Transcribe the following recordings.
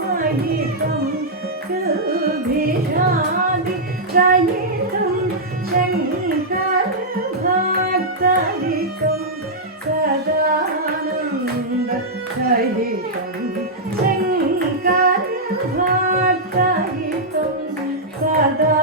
रामहितं सुभिषादि रहितं शङ्करभक्तहितं सदानन्दसहितं शङ्करभक्तहितं सदानन्दसहितं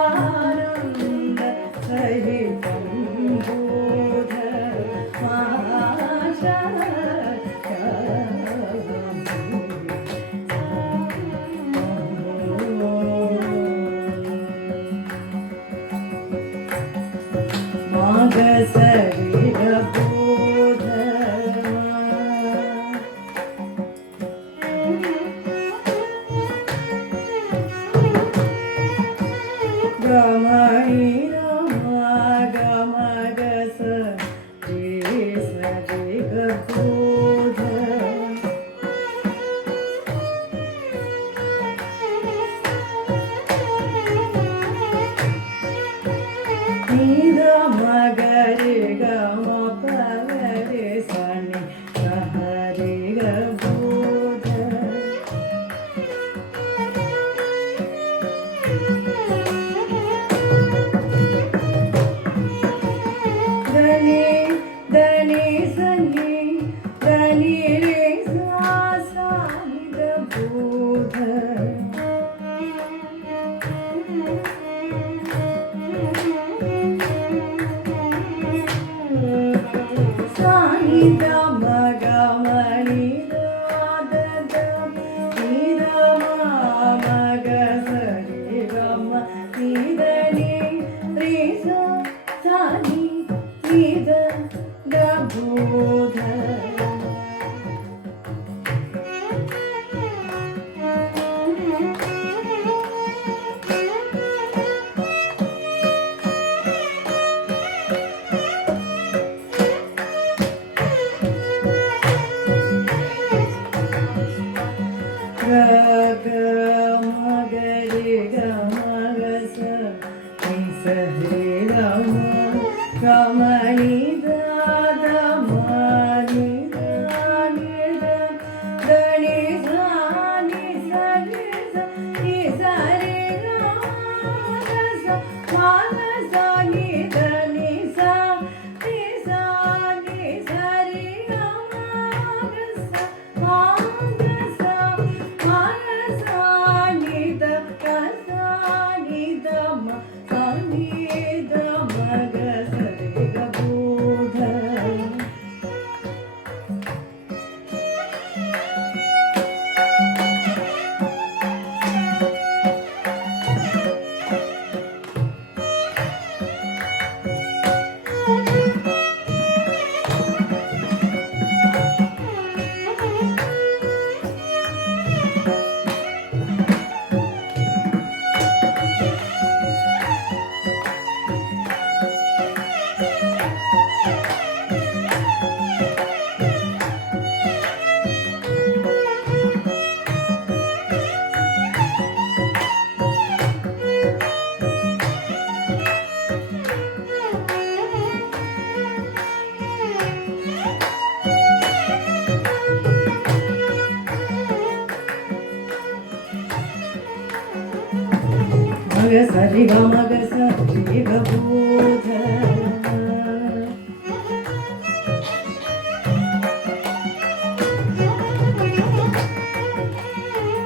सरि ग मग सरि ग बोध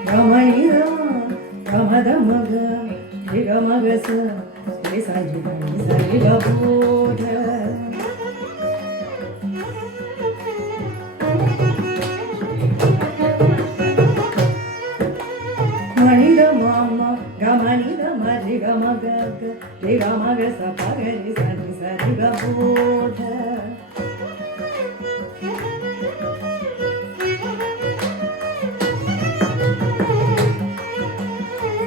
गमनि गमद मग रि ग मग सरि सरि ग बोध मणि ग मम गमनि रि ग मग रि ग मग स प ग रि सरि सरि ग बोध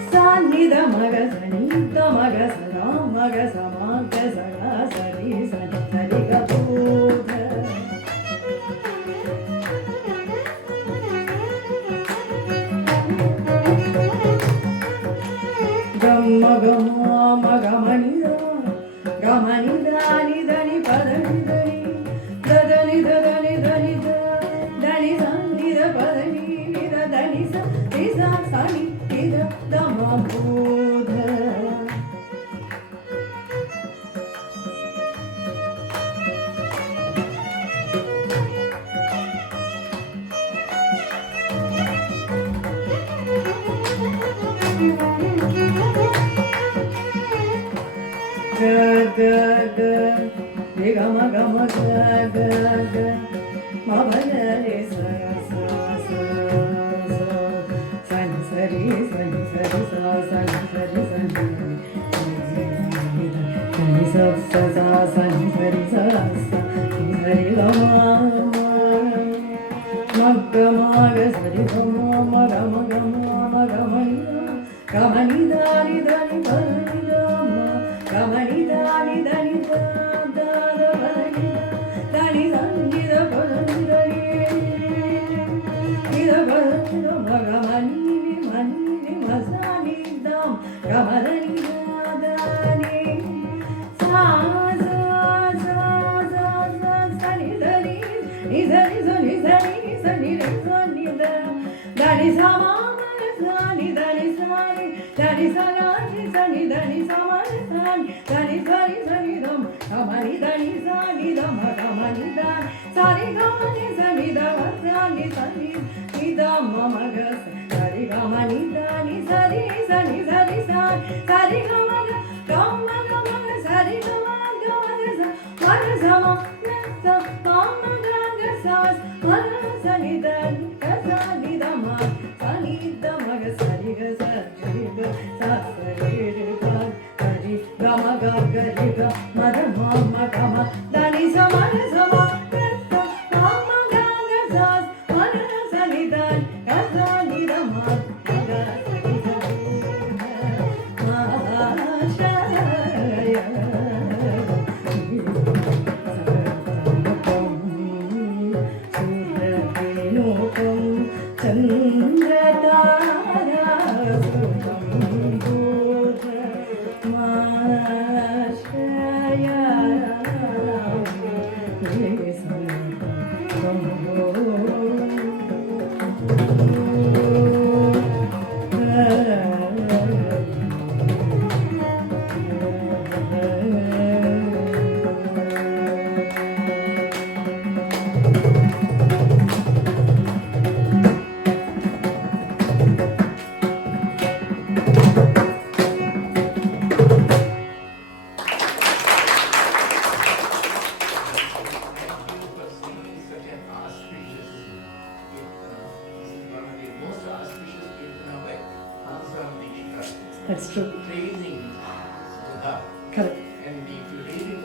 सा नि द मग स नि द मग स र मग स म ग स ग सरि सरि सरि ग बोध गम गम मग मनि गमनि दानि दनि पदनि दनि ददनि ददनि दनि दनि सनि द पदनि नि द दनि स रि सा sani ida dama buddha. Ga ga ga, re ga ma ga ga ga, ma ba ga re sa sa sa sa, sa ni sa re sa ni sa re sa sa ni sa re sa ni sa sa sa sa ni sa re sa sa ni sa re ga ma ga ma ga sa re ga ma ga ma ga ma ga ma ni ga ma ni da ni da ni ba ni da ma ga ma ni da ni da ni da da da ba ni da ni da ni da ba ni da ni da ba ni da ma ga ma ni ma sa ni da ga ma da ni da da ni sa sa sa sa sa sa ni da ni da ni sa ni sa ni sa ni re sa ni da ni sa ma sa ni da ni sa ni da ni sa ga ni sa ni da ni sa ma sa ni da ni sa ni da ma ga ma ni da ni sa ni da ma ga ma ni da sa ni ga ma ni sa ni da ma sa ni da ma ma ga sa ni ga ma ni da ni sa ni sa ni sa ni sa ni ga ma ga ma sa ni ga ma ga ma sa ma sa ma ga ga sa ma sa ni da ni ga sa ni da ma sa ni da ma ga sa ni ga sa ni ga sa ni ga sa ni ga ma ga ga ni ga ma da ma ga ma da ni sa ma ga ma ga ga sa ma sa ni da ga sa ni da ma ga sa ni da ma sha ya That's true. Praising Buddha. Correct. And if you read in